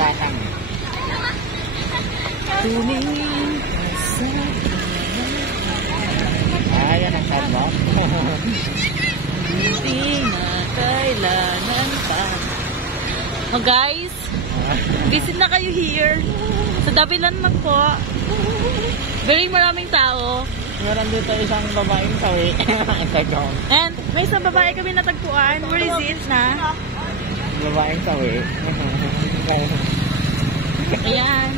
Tatang. Tumingin sa Ayan ang sabot. hindi na kailangan pa. Oh guys, visit na kayo here. Sa Dapilan man po. Very maraming tao. Meron dito isang babaeng sawi. Tagaw. And may isang babae kami natagpuan. Where is it na? Babaeng sawi. Ayan.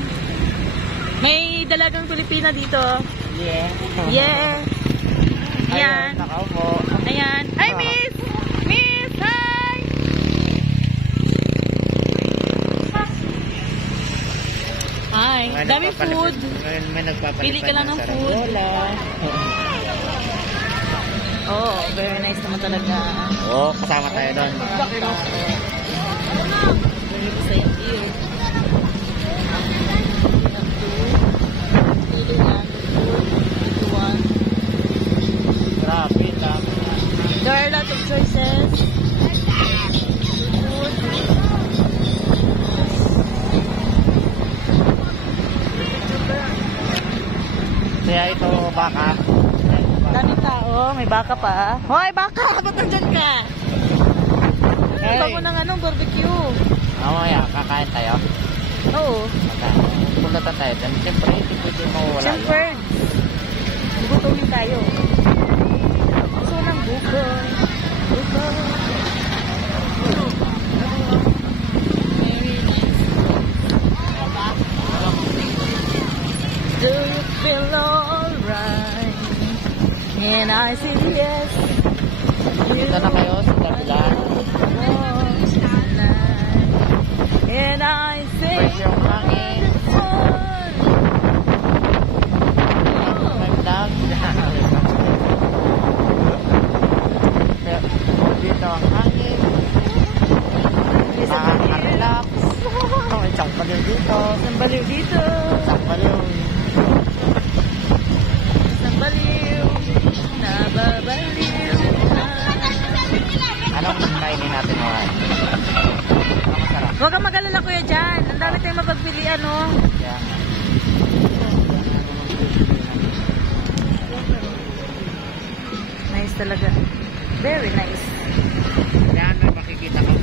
May dalagang Pilipina dito. Yeah. Yeah. Ayan. Nakaupo. Ayan. Hi, Miss! Miss! Hi! Hi. Daming food. May nagpapalit. Pili ka lang ng food. Oh, very nice naman talaga. Oo, kasama tayo doon. Very masaya here. Grabe lang. There are a lot of choices. Kaya ito baka. Daming tao. May baka pa. Hoy, baka! Ba't nandyan ka? Hey. Bago ng anong barbecue. Mamaya, kakain tayo. Oo. Pulatan tayo dyan. Siyempre, hindi pwede mawala. Siyempre. Gugutumin tayo. Gusto ng bukol. Bukol. Very nice. Do you feel alright? And I say yes. Dito na kayo sa Dapilan. And I say Fresh yung hangin. May vlog. Dito ang hangin. Relax. Isang baliw dito. Isang baliw dito. Isang baliw. Isang baliw. Nababaliw na. Anong kainin natin mga? Anong masarap? Huwag kang mag-alala kuya dyan. Ang dami tayong mapagpilian, no? Kaya nga. Nice talaga. Very nice. Yan, may makikita kang